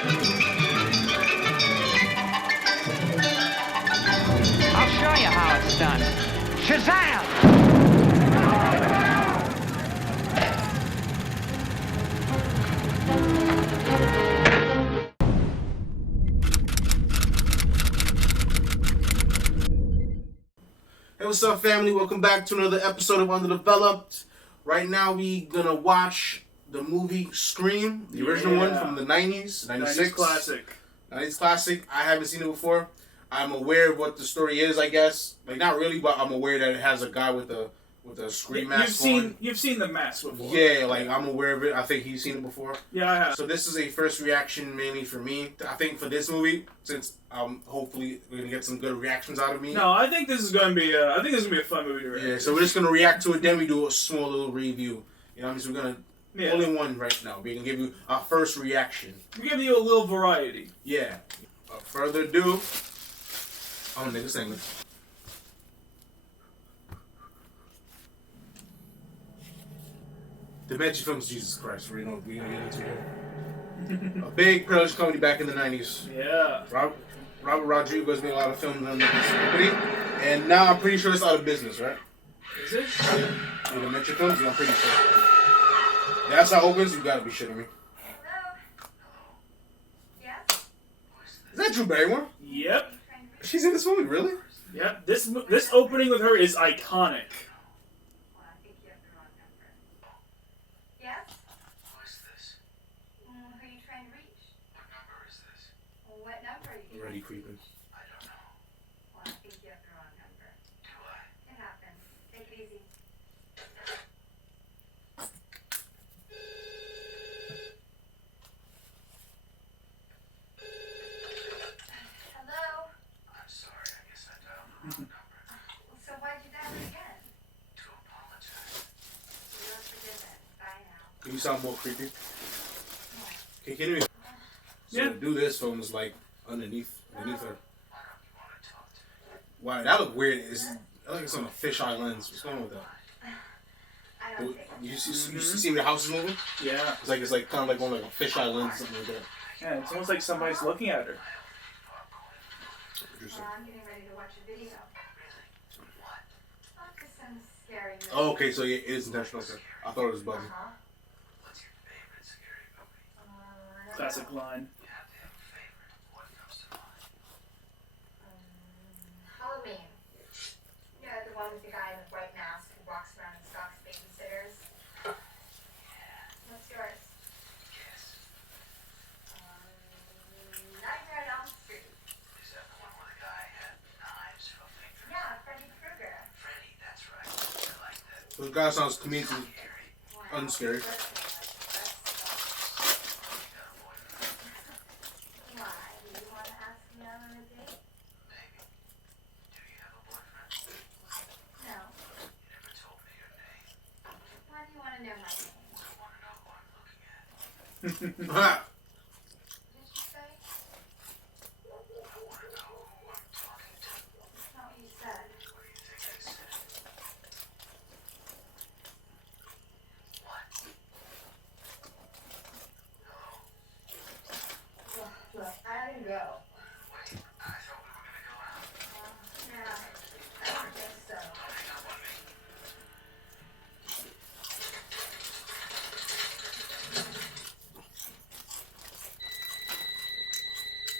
I'll show you how it's done. Shazam! Hey, what's up, family? Welcome back to another episode of Underdeveloped. Right now, we gonna watch the movie Scream, the original one from the 90s, 96. 90s classic. 90s classic. I haven't seen it before. I'm aware of what the story is, I guess. Like, not really, but I'm aware that it has a guy with a Scream mask on. You've seen the mask before. Yeah, like, I'm aware of it. I think he's seen it before. Yeah, I have. So this is a first reaction mainly for me. I think for this movie, since hopefully we're gonna get some good reactions out of me. No, I think this is gonna be a fun movie to react. Yeah, so we're just gonna react to it. Then we do a small little review. You know what I mean? So we're gonna only one right now. We're gonna give you our first reaction. We give you a little variety. Yeah. Without further ado, I'm nigga sing it. Dementia Films, Jesus Christ. We're gonna get into it. A big production company back in the 90s. Yeah. Robert Rodriguez made a lot of films on this company, and now I'm pretty sure it's out of business, right? Is it? Yeah, Dementia Films, I'm pretty sure. That's how it opens. You gotta be shitting me. Hello? Yes? Is that Drew Barrymore? Yep. She's in this movie, really? Yep. This opening with her is iconic. Well, I think you have the wrong number. Yes? Who is this? Who are you trying to reach? What number is this? Well, what number are you Already trying to creeping. I don't know. Well, I think you have the wrong number. Do I? It happens. Take it easy. Hello? I'm sorry. I guess I dialed the wrong number. So why'd you dial it again? To apologize. You're forgiven. Bye now. Can you sound more creepy? Okay, can you? So Yeah. to do this film is like underneath her. Why don't you want to talk to me? Wow, that look weird. I like it's on a fisheye lens. What's going on with that? I don't think. You see the house is moving? Yeah. It's like kind of like on like a fisheye lens, something like that. Yeah. It's almost like somebody's looking at her. Interesting. Well, I'm getting ready to watch a video. What? Oh, just some scary movie. Oh, okay, so yeah, it is intentional. Okay. I thought it was bugging. Uh-huh. What's your favorite scary movie? I don't Classic know. line. You have to have a favorite. What comes to mind? Halloween. You know, the one with the guy in the white mask who walks around and stalks babysitters. What's yours? Guess. Nightmare on Elm Street. Is that the one where the guy had knives for fingers? Yeah, Freddy Krueger. Freddy, that's right. I like that. So the guy sounds comedically Scary. Well, unscary. let's see, You got a boyfriend? why? Do you want to ask me out on a date? Maybe. Do you have a boyfriend? No. You never told me your name. Why do you want to know my name? I want to know who I'm looking at. Ha! What did you say? I want to know who I'm talking to. That's not what you said. What do you think I said? What? Hello? Look, I gotta go. Wait, I thought we were gonna go out. Yeah, I don't think so. Don't hang up on me.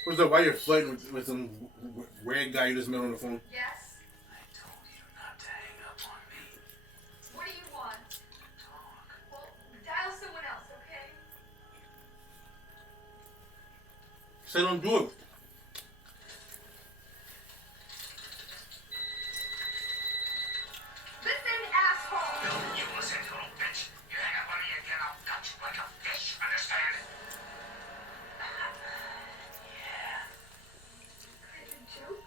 What's up? Why you're flirting with some weird guy you just met on the phone? Yes? I told you not to hang up on me. What do you want? Talk. Well, dial someone else, okay? Say don't do it. Listen, asshole! You listen, you little bitch. You hang up on me again, I'll gut you like a fish. Understand? Yeah. It's a joke.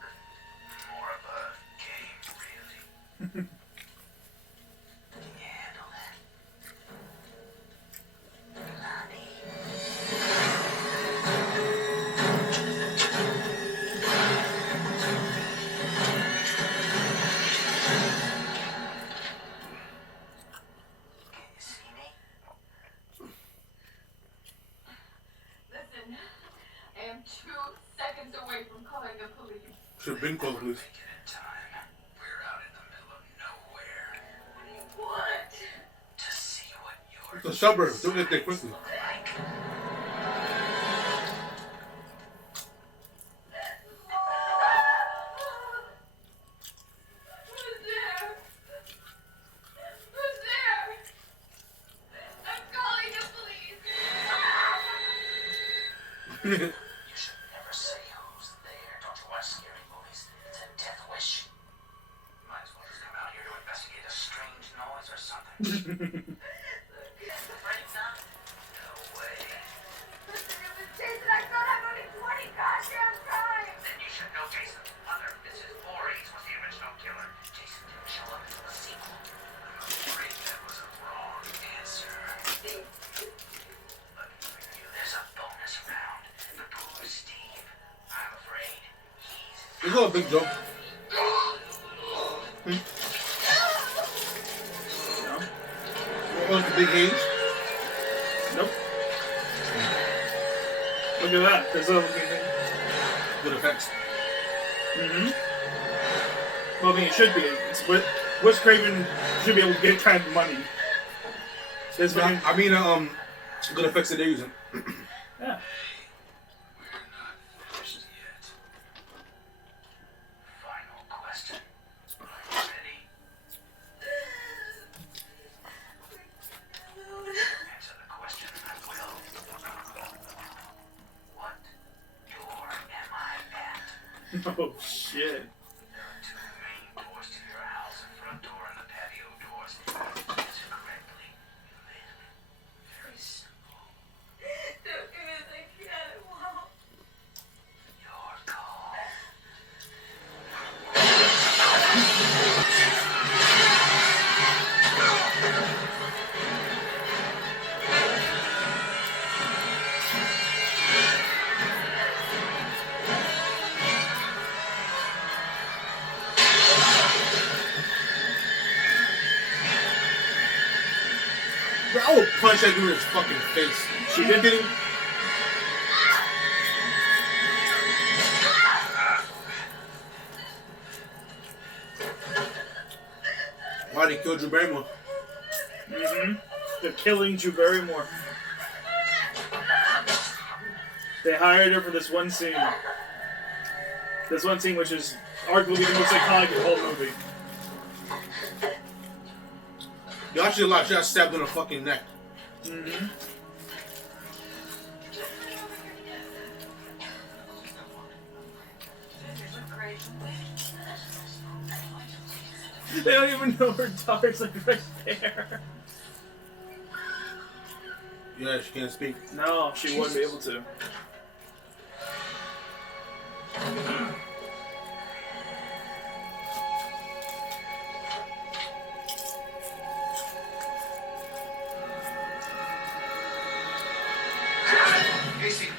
More of a game, really. Can you handle that? Lonnie. Can you see me? Listen, am 2 seconds away from calling the police. Should have been called police. Make it in time. We're out in the middle of nowhere. What? To see what your It's a suburb. Don't get there quickly. look like. Who's there? Who's there? I'm calling the police. You should never say who's there. Don't you watch scary movies? It's a death wish. You might as well just come out here to investigate a strange noise or something. Right now? No way. Jason, I thought I'm only 20 goddamn times. Then you should know Jason. Mother, Mrs. Voorhees was the original killer. Jason didn't show up until the sequel. I'm afraid that was a wrong answer. But for you, there's a bonus round. For poor Steve, I'm afraid he's... It's all a big joke. No. What was the big age? Nope. Look at that. There's a looking thing. Good effects. Well, I mean, it should be. It's Wes Craven should be able to get kind of money. There's been, I mean, good effects that they're using. yeah. We're not finished yet. Final question. Are you ready? Answer the question I will. What door am I at? Oh shit. There are 2 main doors to your house, the front door and the patio doors. Answer correctly. You live. Very simple. Don't do this, I can't. It won't. Your call. Bro, I would punch that dude in his fucking face. She did. Kidding? Why they killed Drew Barrymore? They're killing Drew Barrymore. They hired her for this one scene. This one scene, which is arguably the most iconic of the whole movie. You actually like she got stabbed in the fucking neck. They don't even know her daughter's like right there. Yeah, she can't speak. No, she wouldn't be able to. Casey.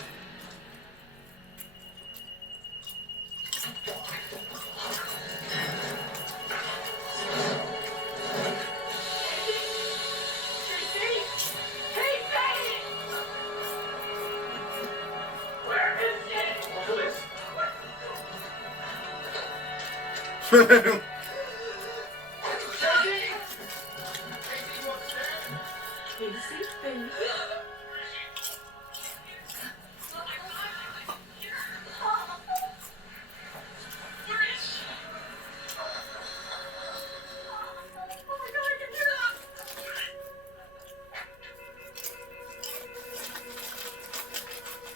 Where is she? Police. Casey, baby. Oh my God, I can hear that.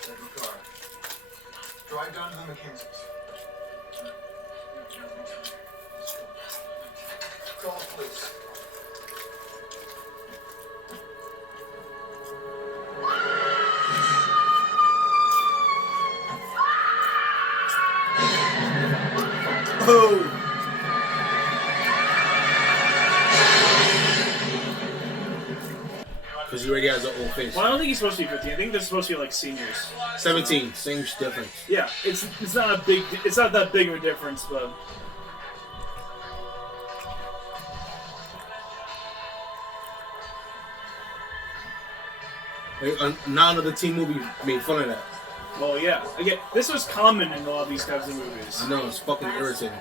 Take a car. Drive down to the Mackenzies. Call the police. Oh! Because he already has an old face. Well, I don't think he's supposed to be 15. I think they're supposed to be like seniors. 17, same difference. Yeah, it's not a big. It's not that big of a difference, but. None of the teen movie made fun of that. Well, yeah. Again, this was common in a lot of these types of movies. I know, it's fucking irritating.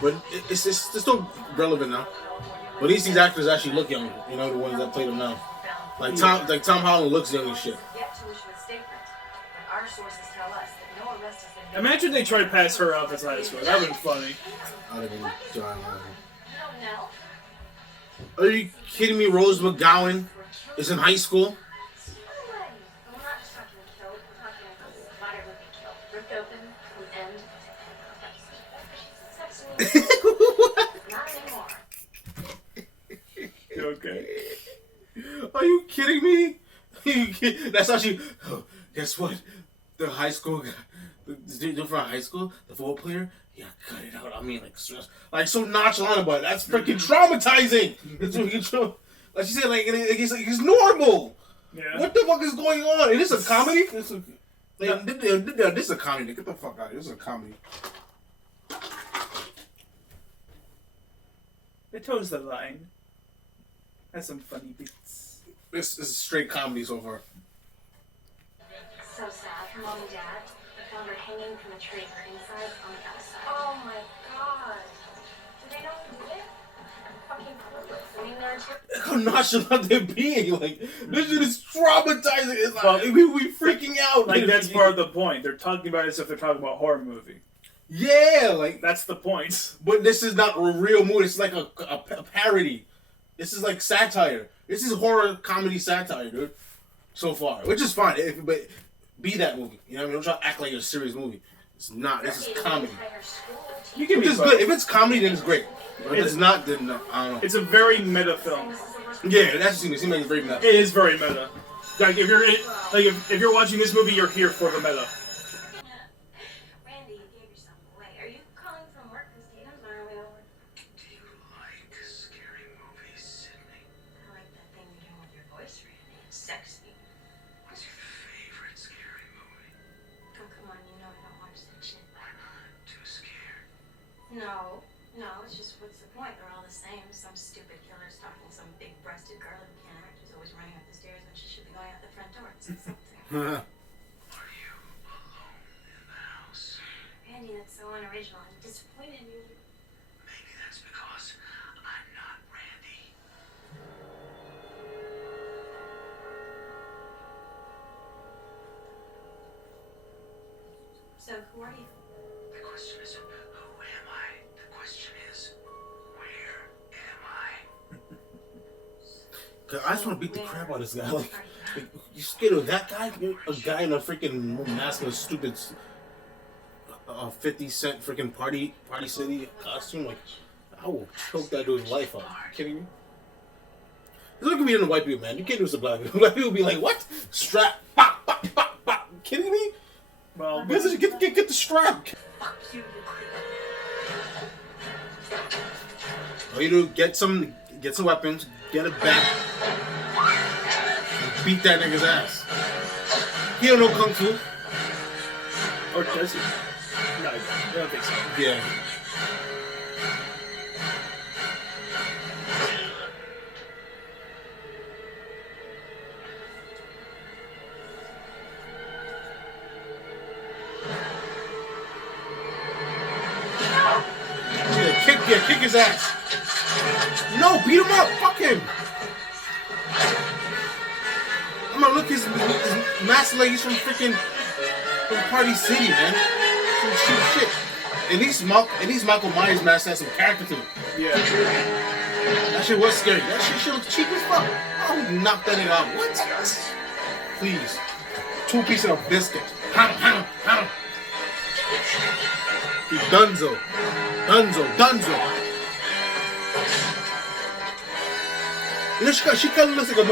But it's still relevant now. But at least these actors actually look young. You know, the ones that play them now. Like Tom Holland looks young as shit. Imagine they tried to pass her off as high school. That would be funny. I'd have been dying. Are you kidding me? Rose McGowan is in high school. Okay. Are you kidding me? That's how she. Oh, guess what? The high school guy. They're from high school. The football player. Yeah, cut it out. I mean, like so nonchalant about it. That's freaking traumatizing. Like she said, like it's normal. Yeah. What the fuck is going on? Is this a comedy? This is a comedy. Get the fuck out of here. This is a comedy. It toes the line. Has some funny bits. This is straight comedy so far. So sad. Mom and Dad found her hanging from a tree, her inside on the outside. Oh my god. Do they know who did it? Fucking clueless. I mean, they're Look how nonchalant they're being. Like, this shit is traumatizing. It's like, Well, we freaking out. Like, that's part of the point. They're talking about it as if they're talking about a horror movie. Yeah, like, That's the point. but this is not a real movie. It's like a parody. This is like satire. This is horror comedy satire, dude. So far, which is fine. But be that movie. You know what I mean? Don't try to act like it's a serious movie. It's not. This is comedy. You can Which be is fun. good. If it's comedy, then it's great. But if it's not, then no, I don't know. It's a very meta film. Yeah, that's the thing. It seems like it's very meta. It is very meta. Like if you're watching this movie, you're here for the meta. Randy, you gave yourself away. Are you calling from work this Tatum's on our way over? Do you like scary movies, Sydney? I like that thing you're doing with your voice, Randy. It's sexy. What's your favorite scary movie? Oh, come on, you know I don't watch that shit. Why not? Too scared. No, it's just what's the point? They're all the same. Some stupid killer stalking some big-breasted girl who can't act who's always running up the stairs when she should be going out the front door. It's something. Are you alone in the house? Randy, that's so unoriginal. I'm disappointed in you. Maybe that's because I'm not Randy. So, who are you? The question isn't who am I? The question is where am I? Cause I just want to beat the crap out of this guy. Like, you scared of that guy? A guy in a freaking mask of a stupid 50 Cent freaking Party City costume? Like, I will choke that dude's life out. Are you kidding me? Look at me in the white people, man. You can't do this to black people. Black people be like, what? Strap, pop, pop, pop, pop. You kidding me? Well, Get the strap. Fuck you, you creep. All you do, get some weapons, get a bat, and beat that nigga's ass. He don't know kung fu. or does he? No, I don't think so. Yeah. Kick his ass. No, beat him up. Fuck him. I'm gonna look his mask like he's from freaking Party City, man. Some cheap shit. At least Michael Myers mask has some character to it. Yeah. That shit was scary. That shit looks cheap as fuck. I would knock that nigga out. What? Please. 2 pieces of biscuit. Ham. Dunzo. You know, she kind of looks like a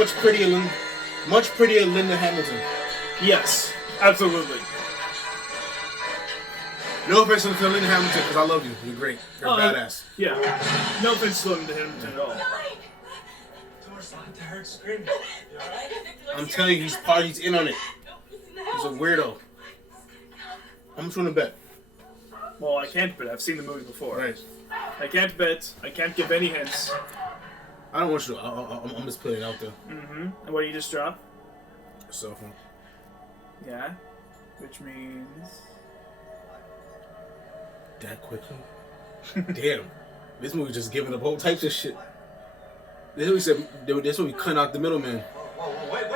much prettier Linda Hamilton. Yes, absolutely. No offense to Linda Hamilton, because I love you. You're great. You're badass. Yeah. No offense to him at all. Door's locked. I heard screaming. You alright? I'm telling you, he's in on it. He's a weirdo. How much you want to bet? Well, I can't bet. I've seen the movie before. Right. I can't bet. I can't give any hints. I don't want you to. I'm just putting it out there. Mm-hmm. And what do you just drop? cell phone. Yeah, which means That quickly? Damn. This movie just giving up whole types of shit. This movie said this movie cutting out the middleman. Whoa, wait.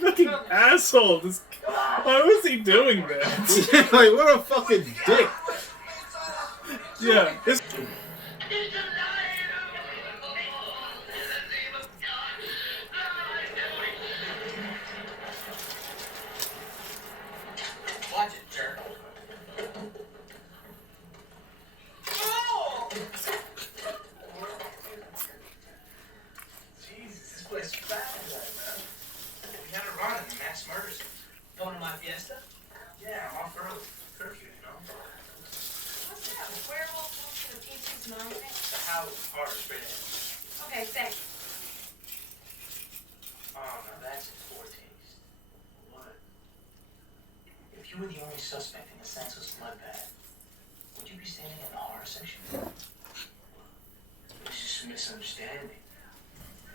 fucking asshole. This, why was he doing that? Like, what a fucking dick. Yeah, this. Watch it, jerk. Jesus, this place is bad tonight, man. We had a run in the mass murders. Going to my fiesta? Yeah, I'm off early. Curfew, you know. What's that? Werewolf talks to the PC's mom thing? The house hard straight in. Okay, thanks. Oh, now that's a foretaste. What? If you were the only suspect in the senseless bloodbath, would you be standing in the horror section? It was just a misunderstanding.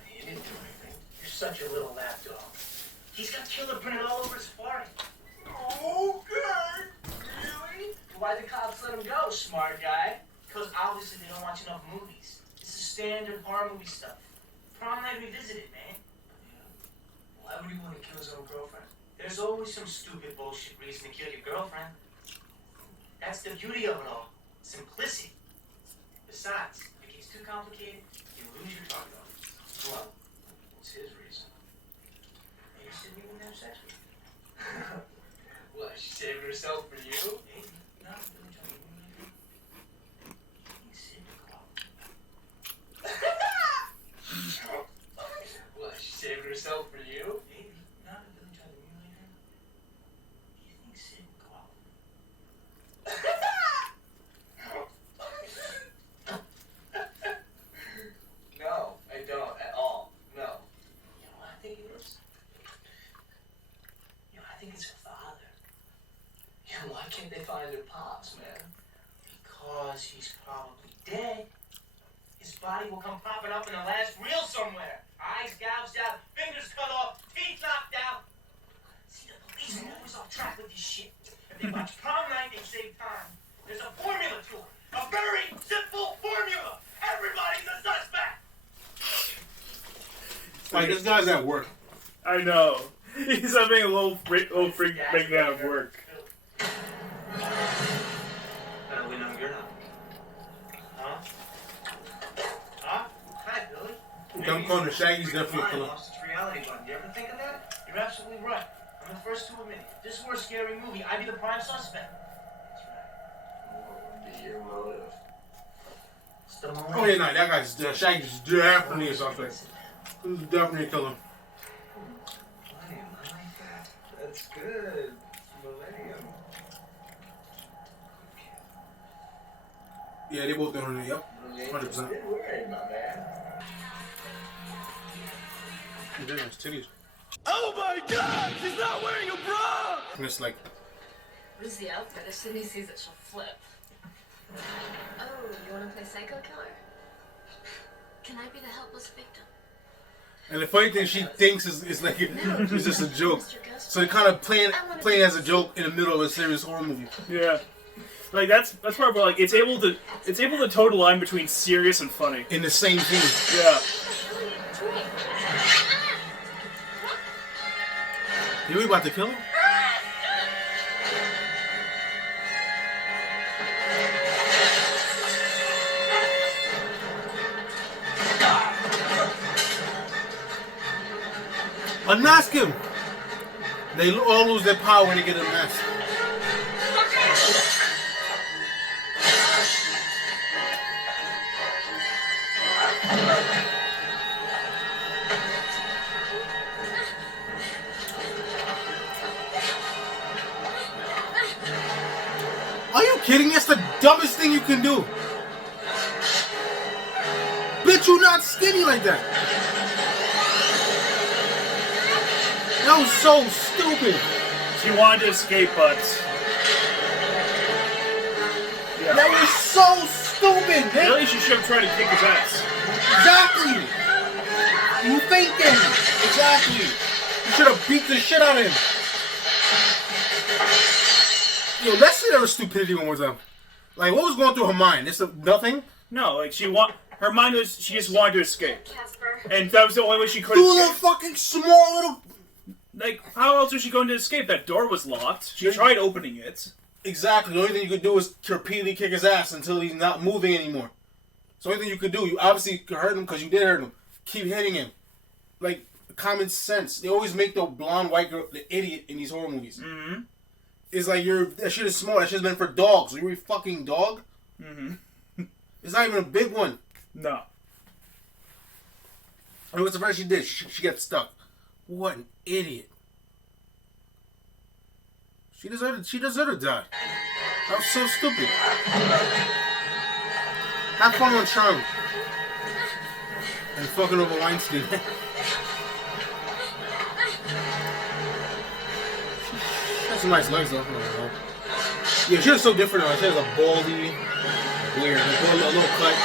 He didn't do anything. You're such a little lapdog. He's got killer printed all over his forehead. Okay. Really? Why'd the cops let him go, smart guy? Because obviously they don't watch enough movies. This is standard horror movie stuff. Prom Night Revisited, man. Why would he want to kill his own girlfriend? There's always some stupid bullshit reason to kill your girlfriend. That's the beauty of it all. Simplicity. Besides, if it gets too complicated, you lose your target audience. Well, what's his reason? Maybe she didn't even have sex with you. What, she saved herself for you? Maybe. No, really tell me. What, she saved herself for you? Maybe. Not really trying to emulate her. Do you think Sid would go out? No, I don't at all. No. You know what I think it is? I think it's her father. Why can't they find their pops, man? Because he's probably dead. His body will come popping up in the last reel somewhere. Eyes gouged out, fingers cut off, teeth knocked out. See, the police are always off track with this shit. If they watch Prom Night, they save time. There's a formula to it. A very simple formula. Everybody's a suspect. Like, this guy's at work. I know. He's having a little freak breakdown of work. Better we know you're not. Huh? Huh? Hi, Billy. Young Connor Shaggy's definitely a Mine killer. lost its reality button. You ever think of that? You're absolutely right. I'm the first to admit it. If this were a scary movie, I'd be the prime suspect. That's right. What would be your motive? It's the millennium. Oh, yeah, no, that guy's Shaggy's definitely a suspect. He's definitely a killer. Millennium, I like that. That's good. Millennium. Yeah, they both doing it. Yep. 100%. Good word, my man. There's titties. Oh my god, she's not wearing a bra! And it's like, What is the outfit? If Sydney sees it, she'll flip. Oh, you want to play psycho killer? Can I be the helpless victim? and the funny thing, she thinks is like it's just a joke. Mr. Ghost. So they're kind of playing as a joke in the middle of a serious horror movie. Yeah. Like that's part where like it's able to toe the line between serious and funny. In the same thing. Yeah. You we about to kill him? Unmask him! They all lose their power when they get unmasked. Are you kidding me? That's the dumbest thing you can do. Bitch, you not skinny like that. That was so stupid. She wanted to escape, but yeah. That was so stupid, Nick. Really, she should have tried to kick his ass. Exactly. You thinking? Exactly. You should have beat the shit out of him. Yo, let's see her stupidity one more time. Like, what was going through her mind? It's nothing. No, like her mind was she just wanted to escape, Casper. and that was the only way she could Do the escape. fucking small little. Like, how else was she going to escape? That door was locked. She tried opening it. Exactly. The only thing you could do is repeatedly kick his ass until he's not moving anymore. It's the only thing you could do. You obviously could hurt him because you did hurt him. Keep hitting him. Like, common sense. They always make the blonde white girl the idiot in these horror movies. Mm-hmm. It's like, that shit is small. That shit's meant for dogs. You're a fucking dog? Mm-hmm. It's not even a big one. No. And what's the first she did? She got stuck. What an idiot. She deserved to die. That was so stupid. Have fun on Charlie. And fucking over Weinstein. She has some nice legs though. Yeah, she looks so different now. She has a baldy, weird, a little cut.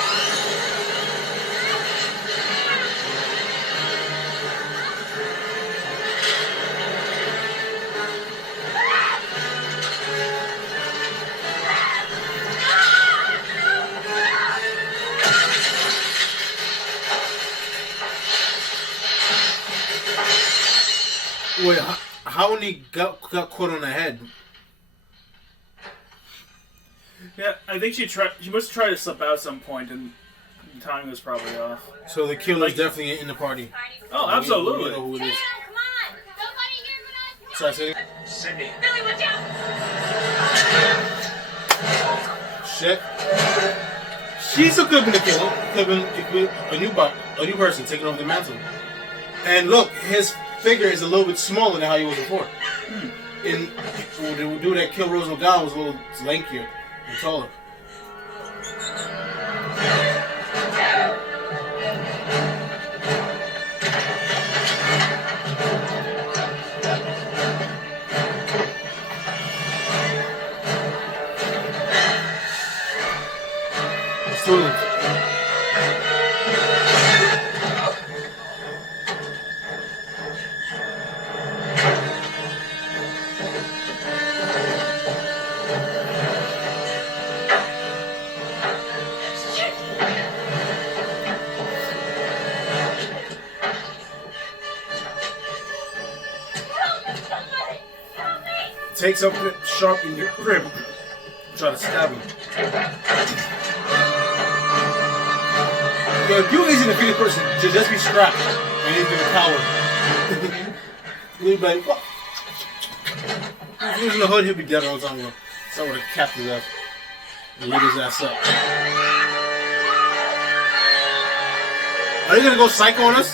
Wait, how when he got caught on the head? Yeah, I think she must have tried to slip out at some point, and the timing was probably off. So the killer's definitely in the party. Oh, absolutely. We know who it is. Come on! Nobody here but us! So I said, Sydney. Billy, watch out! shit. She still could have been the killer. Could have been a new person taking over the mantle. And look, his figure is a little bit smaller than how he was before. And the dude that killed Rose McGowan was a little lankier and taller. Still. Take something sharp in your rib. Try to stab him. Yo, if you're easy to feed a person, just be strapped and he's gonna cower. He'll be like, what? If he was in the hood, he'll be dead all the time. So I would have capped his ass and lit his ass up. Are you gonna go psycho on us?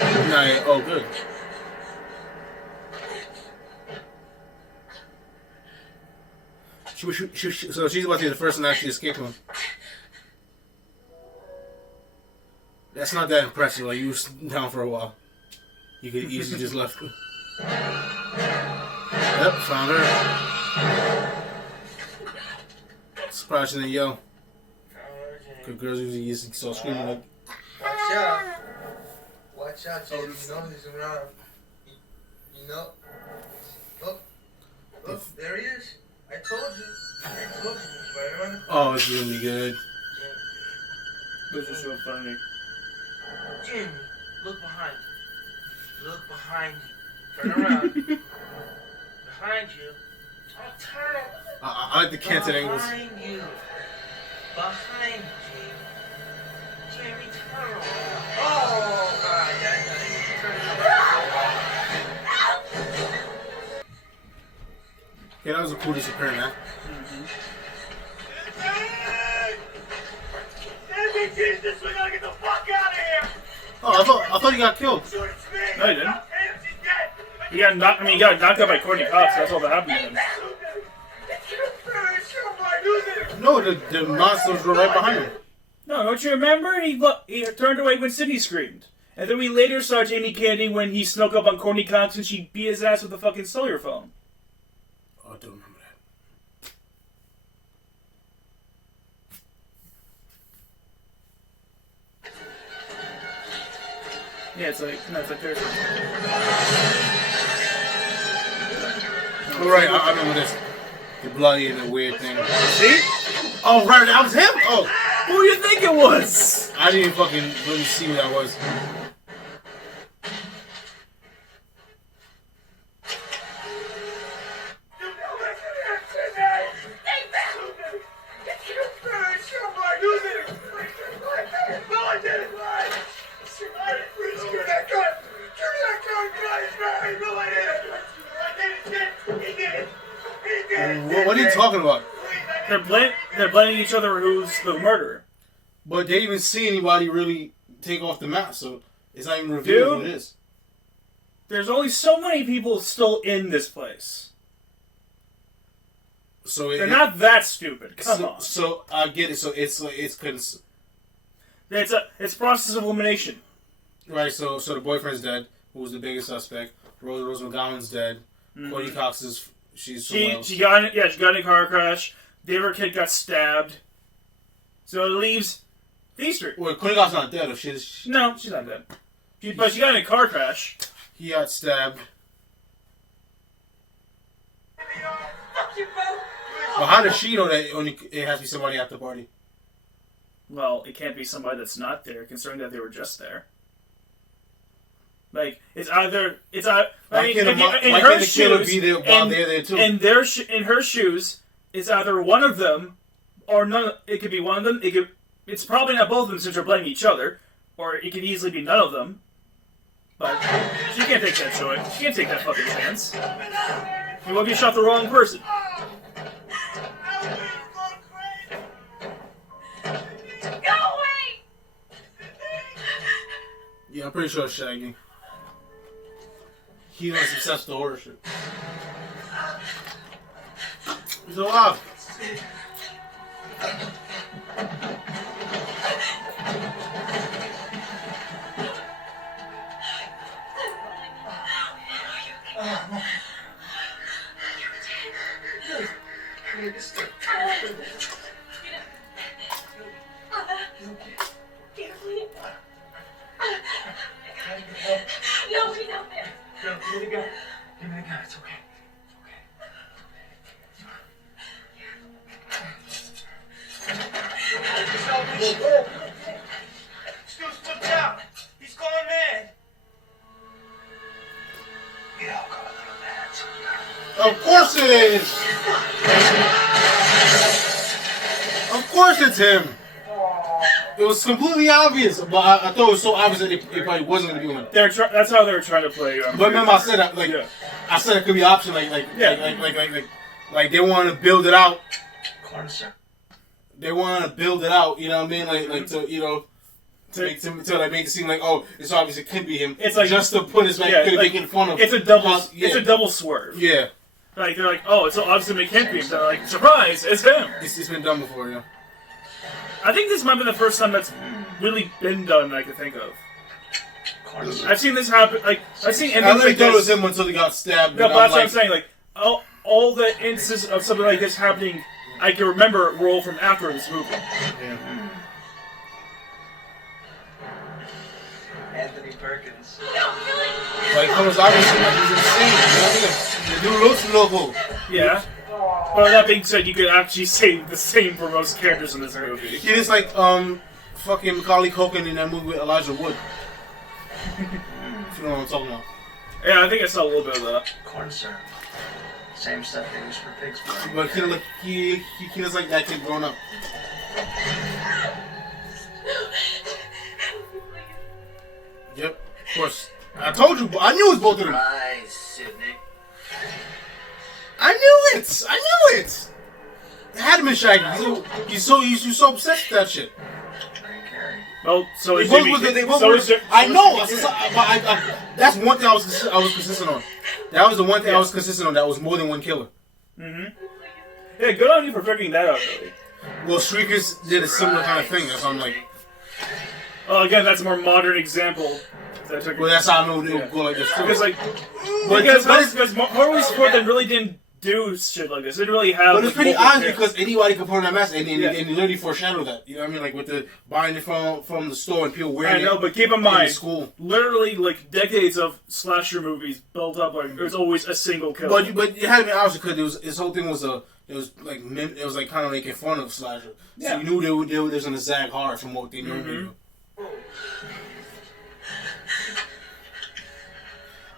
Nah, oh, good. So she's about to be the first one to actually escape him. That's not that impressive. Like, you was down for a while. You could easily just left. Yep, found her. Surprised she didn't yell. Good girls usually start screaming like. Watch out. Watch out, Jim. You know he's around. You know. Look. Look, there he is. I told you. I told you. He's right around the corner. Oh, it's really good. This is so funny. Jimmy, look behind you. Look behind you. Turn around. Behind you. Oh, turn. I like the canted angles. Behind you. Behind you. Jimmy, turn around. Oh, God. Turn around. Yeah, that was a cool disappearing, man. Jesus, we gotta get the fuck out of here! Oh, I thought he got killed. No, he didn't. He got knocked. I mean, he got knocked out by Courtney Cox. That's all that happened to him. No, the monsters were right behind him. No, don't you remember? He turned away when Sydney screamed, And then we later saw Jamie Kennedy when he snuck up on Courtney Cox and she beat his ass with a fucking cellular phone. Oh, I don't remember that. Yeah, it's like there's. All right, I remember this. The bloody and the weird thing. See? Oh, right, that was him. Oh, Who do you think it was? I didn't fucking really see what that was. What are you talking about? They're blaming each other who's the murderer. But they didn't even see anybody really take off the mask, so it's not even revealed who it is. There's only so many people still in this place. So They're not that stupid. Come on. So I get it. So it's It's process of elimination. right. So the boyfriend's dead, who was the biggest suspect. Rose McGowan's dead. Courtney Cox is She got in a car crash. David Arquette got stabbed. So it leaves these three. Well, Courtney Cox not dead. No, she's not dead. But she got in a car crash. He got stabbed. But how does she know that it has to be somebody at the party? Well, it can't be somebody that's not there, considering that they were just there. Like, it's either Why can't the killer be there while they're there too? In her shoes, it's either one of them or none. It could be one of them. It's probably not both of them since they're blaming each other, or it could easily be none of them. But she can't take that choice. She can't take that fucking chance. You won't get shot the wrong person. Yeah, I'm pretty sure it's Shaggy. He was obsessed with the horror shit. He's alive. No, he's out there. Give me the gun. Give me the gun. It's okay. It's okay. Stu's flipped out. He's going mad. We all go a little mad sometimes. Of course it is. Of course it's him. It was completely obvious, but I thought it was so obvious that it probably wasn't going to be him. That's how they were trying to play. But remember, I said that, I said it could be an option, like they want to build it out. Corn syrup. They want to build it out. You know what I mean? To make it seem like, oh, it's obvious it could be him. It's like just to put his make in front of. It's a double swerve. Yeah. Like they're like, oh, it's so obvious it can't be him. They're like, surprise, it's him. It's been done before, yeah. I think this might be the first time that's really been done that I can think of. I've seen this happen. Like I've seen endings I like thought it was this. him until he got stabbed. No, but that's what I'm saying. Like all the instances of something like this happening, I can remember were all from after this movie. Yeah. Anthony Perkins. Like, it was obviously like he's insane. The dude looks local. Yeah. Well, that being said, you could actually say the same for most characters in this movie. He is like fucking Macaulay Culkin in that movie with Elijah Wood. If you know what I'm talking about. Yeah, I think I saw a little bit of that. Corn syrup. Same stuff they use for pigs. But he looks like that kid growing up. Yep, of course. I told you, I knew it was both of them. Right, Sidney. I knew it! I knew it! It had to be Shaggy. He's so obsessed with that shit. Well, so They is both Jimmy. were- they both so were- is Jim- I know. That's one thing I was consistent on. That was the one thing I was consistent on. That was more than one killer. Mm-hmm. Yeah, good on you for figuring that out, really. Well, Shriekers did a similar kind of thing. That's why I'm like, Well, again, that's a more modern example. So I took Well, that's how I know it would go like this too. because like But because horror movies before then really didn't do shit like this. They didn't really have. But it's like, pretty multiple odd characters. because anybody could put on that mask and Yeah. literally foreshadow that. You know what I mean? Like with the buying it from the store and people wearing I know, it but keep in in mind, school. literally like decades of slasher movies built up like there's always a single killer. But you had to be honest because his whole thing was it was like kind of making fun of slasher. Yeah. So you knew they was gonna zag hard from what they knew. Mm-hmm.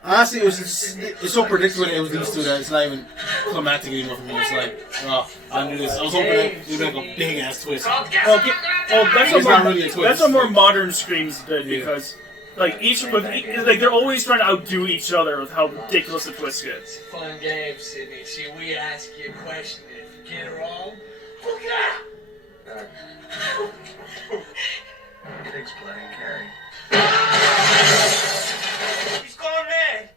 Honestly, it's so predictable that it was these two that it's not even climactic anymore for me. It's like, I knew this. I was hoping that it would be like a big ass twist. That's It's not really a twist. That's what more modern screams did Yeah. because like like they're always trying to outdo each other with how ridiculous the twist gets. Fun game, Sydney. See, we ask you a question. If you get it wrong, look it up. Pigs playing Carrie. He's gone mad.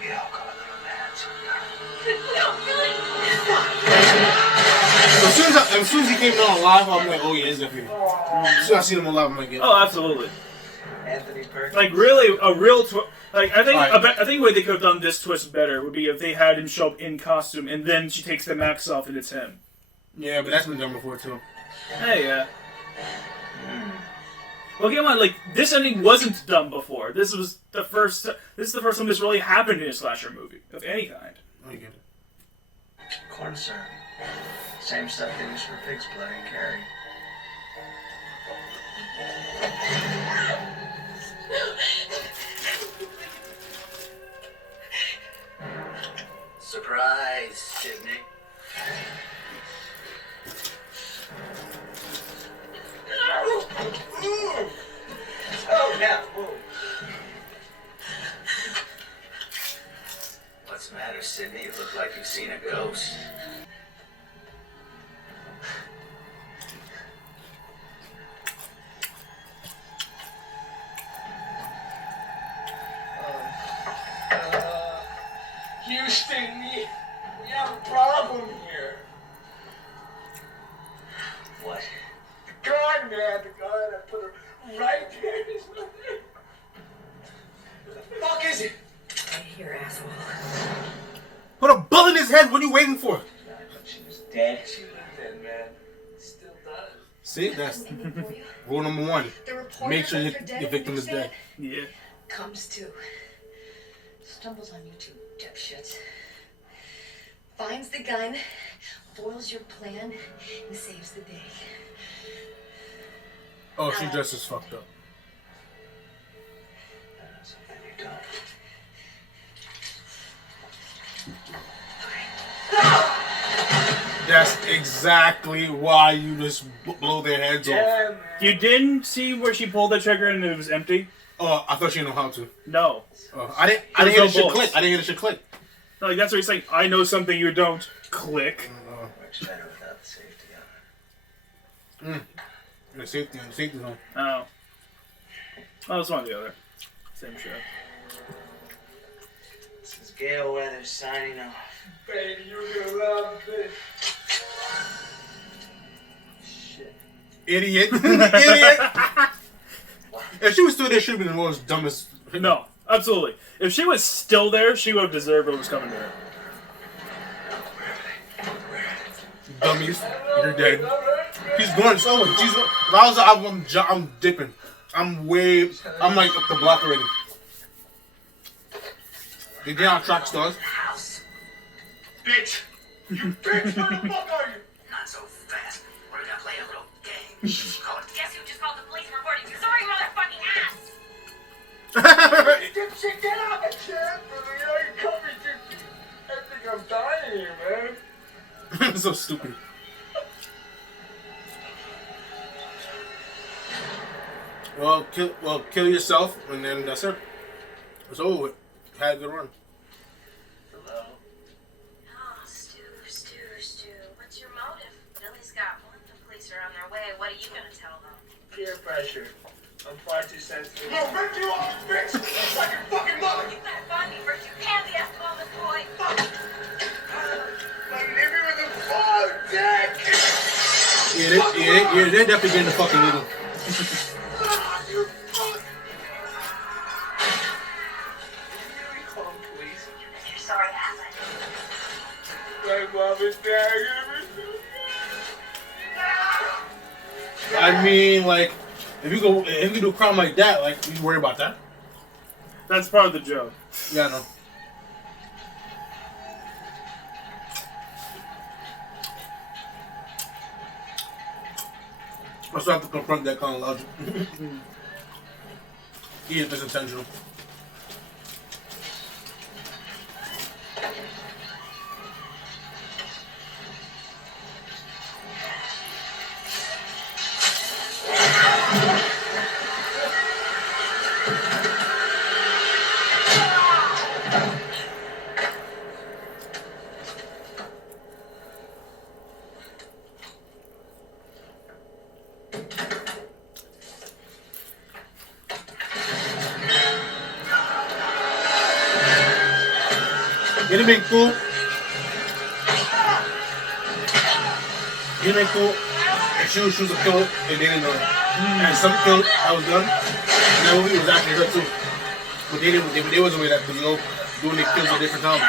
We all go a little mad sometimes. As soon as he came down alive, I'm like, oh yeah, it's definitely. As soon as I seen him alive, I'm like, yeah. Oh, absolutely. Anthony Perkins. Like really, a real twist. Like I think, Right. I think the way they could have done this twist better would be if they had him show up in costume and then she takes the mask off and it's him. Yeah, but that's been done before too. Hey, yeah. Well, keep in mind, like this ending wasn't done before. This is the first time this really happened in a slasher movie of any kind. I get it. Corn syrup. Same stuff they use for pigs playing Carrie. Surprise, Sydney. Oh, yeah. What's the matter, Sydney? You look like you've seen a ghost. Houston, we have a problem here. What? The gun, man. The gun. I put her right there. He's not there. What the fuck is it? Right here, asshole. Put a bullet in his head. What are you waiting for? She was dead. She lived dead, man. Still does. See, that's Anything for you? rule number one. The reporter Make sure left her dead the in victim the is dead. Yeah. Comes to. Stumbles on you two dipshits. Finds the gun, foils your plan, and saves the day. Oh, she just as fucked up. Something you done. That's exactly why you just blow their heads off. Yeah, man. You didn't see where she pulled the trigger and it was empty? Oh, I thought you know how to. No. I didn't hear There's the no shit bullets. click. I didn't hear the shit click. Like that's what he's saying. I know something you don't. Click. Works better without the safety on. The safety zone. Oh. Oh, it's one or the other. Same show. This is Gail Weathers signing off. Baby, you're gonna love this. Shit. Idiot. Idiot. If she was still there, she would have been the most dumbest. No, absolutely. If she was still there, she would have deserved what was coming to her. Dummies. You're dead. She's going so much. She's. If I was, I'm dipping. I'm like up the block already. They get on track stars. House. Bitch! You bitch! Where the fuck are you? Not so fast. We're gonna play a little game. Called Guess who just called the police and reported you? Sorry, motherfucking ass! Dipshit, get out of the chair, brother. You know you cut me too. I think I'm dying here, man. So stupid. Kill yourself, and then that's it. It's over with. Had a good run. Hello? Oh, Stu. What's your motive? Billy's got one. The police are on their way. What are you gonna tell them? Peer pressure. I'm far too sensitive. No, rip you off, bitch! Like your fucking mother! You better find me first, you pansy ass woman boy! Like, hit me with a phone, dick! Yeah, they're definitely getting the fucking needle. You Mom and Dad. I mean, like, if you do a crime like that, like, you worry about that? That's part of the joke. Yeah, I know. I still have to confront that kind of logic. He is intentional. It'd been cool. It'd been cool if she was a killer and they didn't know it. And some kill I was done. And that movie was actually her too. But they wasn't with that because, you know, doing the kills at different times.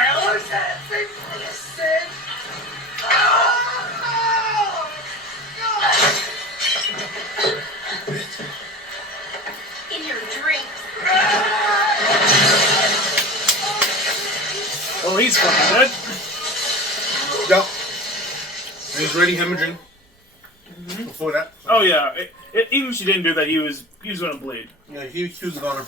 In your dreams. Oh, he's fucking dead. Yep. He's ready hemorrhaging. Before that. Oh yeah. Even if she didn't do that, he was gonna bleed. Yeah, he was a goner.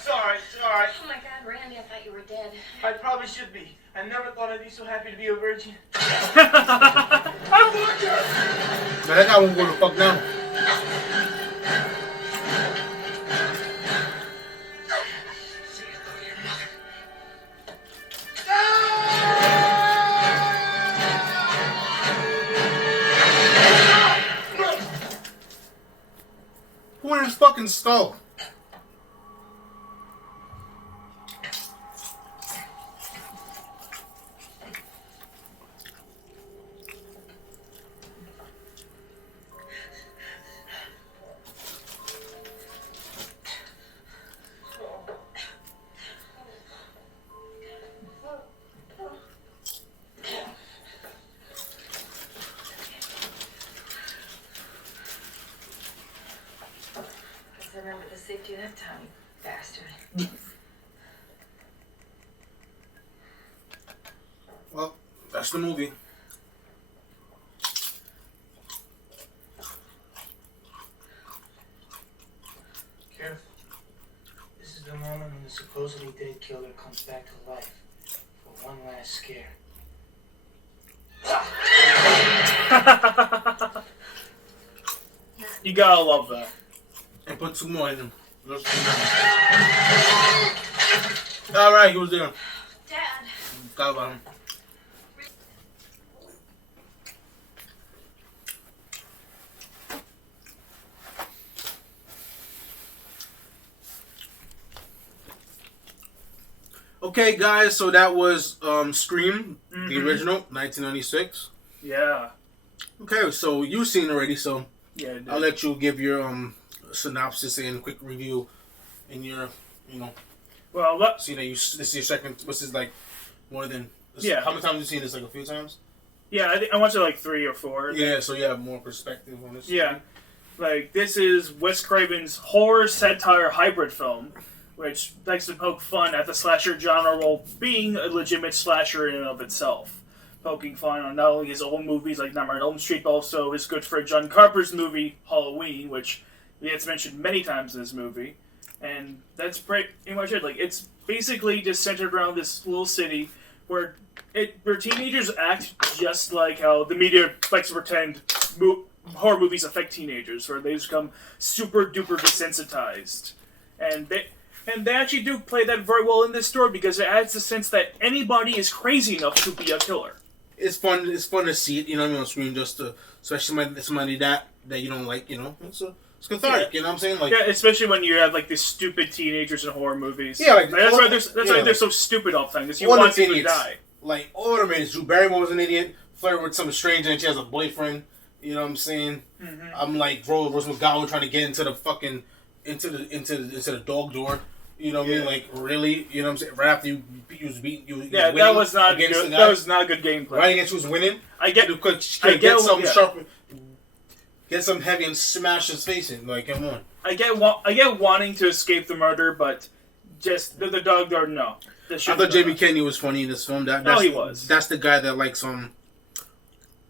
Sorry. Oh my God, Randy, I thought you were dead. I probably should be. I never thought I'd be so happy to be a virgin. Now that guy won't go the fuck down. Who in his fucking skull? I remember the safety of that time, you bastard. Well, that's the movie. Careful. This is the moment when the supposedly dead killer comes back to life for one last scare. You gotta love that. And put 2 more in him. Alright, he was there. Dad. Forgot about him. Okay, guys, so that was Scream, the original, 1996. Yeah. Okay, so you've seen it already, so Yeah. It I'll let you give your synopsis and quick review in your, Well, see that this is your second, this is like more than, Yeah. How many times have you seen this? Like a few times? yeah. I watched it like 3 or 4. Yeah, so you have more perspective on this. Yeah. Like, this is Wes Craven's horror satire hybrid film, which likes to poke fun at the slasher genre while being a legitimate slasher in and of itself. Poking fun on not only his old movies like Nightmare on Elm Street, but also his good friend John Carpenter's movie, Halloween, which gets mentioned many times in this movie. And that's pretty much it. Like, it's basically just centered around this little city where teenagers act just like how the media likes to pretend horror movies affect teenagers, where they become super duper desensitized. And they actually do play that very well in this story because it adds the sense that anybody is crazy enough to be a killer. It's fun to see it, on screen, just to, especially somebody that you don't like, it's cathartic, you know what I'm saying? Like, Yeah, especially when you have like these stupid teenagers in horror movies. Yeah, like, that's why yeah, they're so stupid all the time, because you all want the them to idiots. die. Like, all the idiots. Drew Barrymore was an idiot, flirted with some stranger and she has a boyfriend. You know what I'm saying? Mm-hmm. I'm like Rose McGowan trying to get into the fucking into the dog door. You know what I mean? Like really? You know what I'm saying? Right after you was beating you. Yeah, that was not good. That was not good gameplay. Right against who's winning? I get something sharp, get something heavy and smash his face in. Like, come on. I get wanting to escape the murder, but just the dog door. No. I thought Jamie Kennedy was funny in this film. He was. That's the guy that likes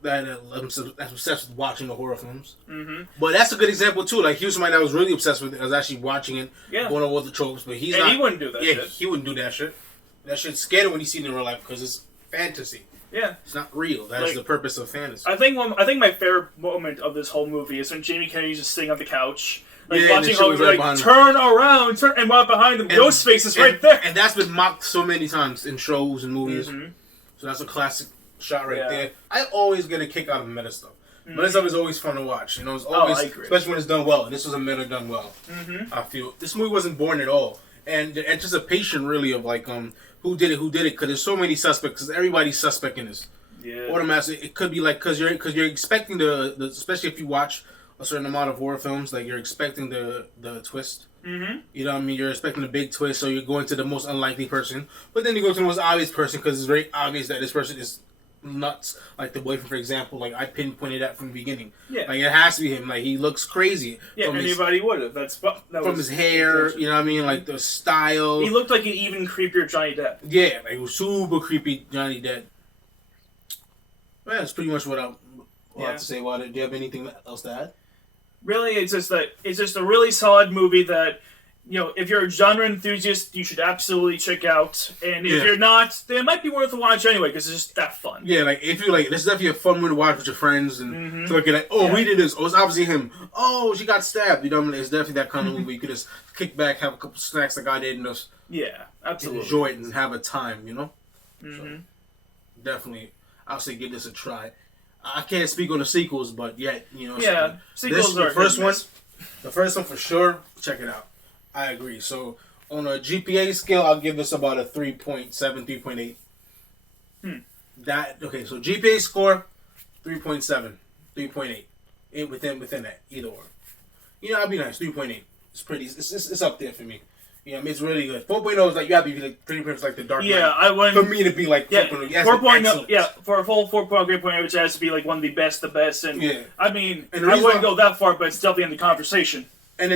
that's obsessed with watching the horror films. Mm-hmm. But that's a good example too. Like he was somebody that was really obsessed with it. I was actually watching it, going over the tropes. But he's not. He wouldn't do that. Yeah, shit. he wouldn't do that shit. That shit's scary when you see it in real life because it's fantasy. Yeah, it's not real. That's the purpose of fantasy. I think my favorite moment of this whole movie is when Jamie Kennedy's just sitting on the couch. Like watching how turn around, and right behind him, Ghostface is right there. And that's been mocked so many times in shows and movies. Mm-hmm. So that's a classic shot right there. I always get a kick out of meta stuff. Mm-hmm. Meta stuff is always fun to watch. You know, it's always, I agree. Especially when it's done well. And this was a meta done well. Mm-hmm. I feel this movie wasn't boring at all, and the anticipation really of like who did it, because there's so many suspects. Because everybody's suspect in this. Yeah. Automatically, it could be like because you're expecting the especially if you watch a certain amount of horror films, like you're expecting the twist. Mm-hmm. You know what I mean? You're expecting a big twist, so you're going to the most unlikely person. But then you go to the most obvious person because it's very obvious that this person is nuts. Like the boyfriend, for example, like I pinpointed that from the beginning. Yeah. Like it has to be him. Like he looks crazy. Yeah, anybody would have. That from his hair, you know what I mean? Like the style. He looked like an even creepier Johnny Depp. Yeah, like super creepy Johnny Depp. Well, that's pretty much what I have to say about it. Do you have anything else to add? Really, it's just a really solid movie that, you know, if you're a genre enthusiast, you should absolutely check out. And if you're not, then it might be worth a watch anyway because it's just that fun. Yeah, like if you like, this is definitely a fun movie to watch with your friends and to look at like, oh, we did this. Oh, it's obviously him. Oh, she got stabbed. You know what I mean? It's definitely that kind of movie. You could just kick back, have a couple snacks like I did, and just absolutely enjoy it and have a time. You know. Mm-hmm. So, definitely, I'll say give this a try. I can't speak on the sequels, but yet, you know. Yeah, sequels are the first one. The first one for sure. Check it out. I agree. So on a GPA scale, I'll give this about a 3.7, 3.8. So GPA score 3.7, 3.8. Within that, either or. You know, I'll be nice. 3.8. It's pretty. It's up there for me. You know, I mean, it's really good. 4.0 is like you have to be like pretty much like the Dark Knight. Yeah, I wouldn't. For me to be like 4.0. 4.0. Yeah, for a full 4.0 grade point, which has to be like one of the best. And I mean, and I wouldn't go that far, but it's definitely in the conversation. And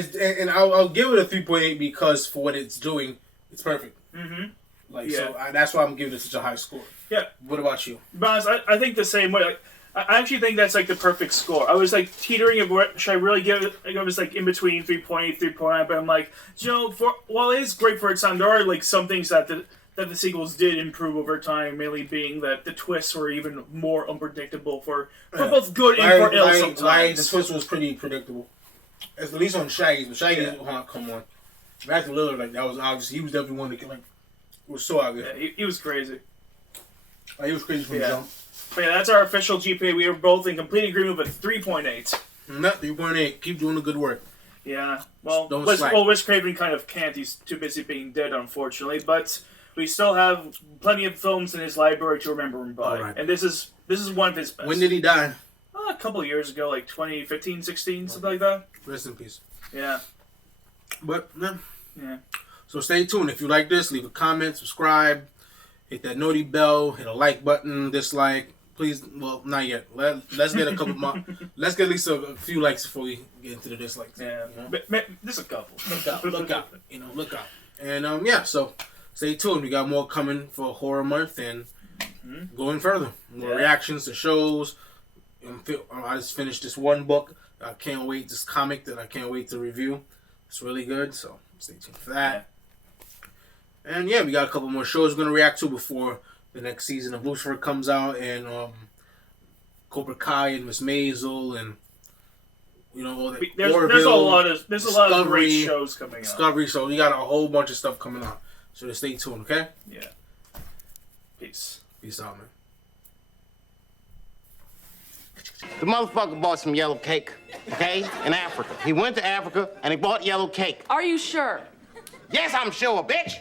I'll give it a 3.8 because for what it's doing, it's perfect. Mm-hmm. So that's why I'm giving it such a high score. Yeah. What about you? But I think the same way. I actually think that's like the perfect score. I was like teetering of what should I really give it? Like, I was like in between 3.8, 3.9, but I'm like, you know, while it is great for its time, there are like some things that the sequels did improve over time, mainly being that the twists were even more unpredictable for both good and for ill sometimes. The twist was pretty predictable. At least on Shaggy's, but Shaggy's, come on. Matthew Lillard, like that was obvious. He was definitely one that it was so obvious. Yeah, he was crazy. He was crazy from the jump. But that's our official GPA. We are both in complete agreement with 3.8. Not 3.8. Keep doing the good work. Yeah. Well, Wes Craven kind of can't. He's too busy being dead, unfortunately. But we still have plenty of films in his library to remember him by. Right. And this is one of his best. When did he die? A couple of years ago, like 2015, 16, something like that. Rest in peace. Yeah. But, yeah. So stay tuned. If you like this, leave a comment, subscribe, hit that noti bell, hit a like button, dislike. Please, well, not yet. Let's get a couple more. Let's get at least a few likes before we get into the dislikes. Yeah. You know? Just a couple. Look out. You know, look out. And, so stay tuned. We got more coming for Horror Month and going further. More reactions to shows. I just finished this one book. I can't wait. This comic that I can't wait to review. It's really good, so stay tuned for that. Yeah. And we got a couple more shows we're gonna react to before the next season of Lucifer comes out, and Cobra Kai and Miss Maisel, and all that. There's a lot of great shows coming out. Discovery, so we got a whole bunch of stuff coming out. So just stay tuned, okay? Yeah. Peace out, man. The motherfucker bought some yellow cake, okay, in Africa. He went to Africa and he bought yellow cake. Are you sure? Yes, I'm sure, bitch.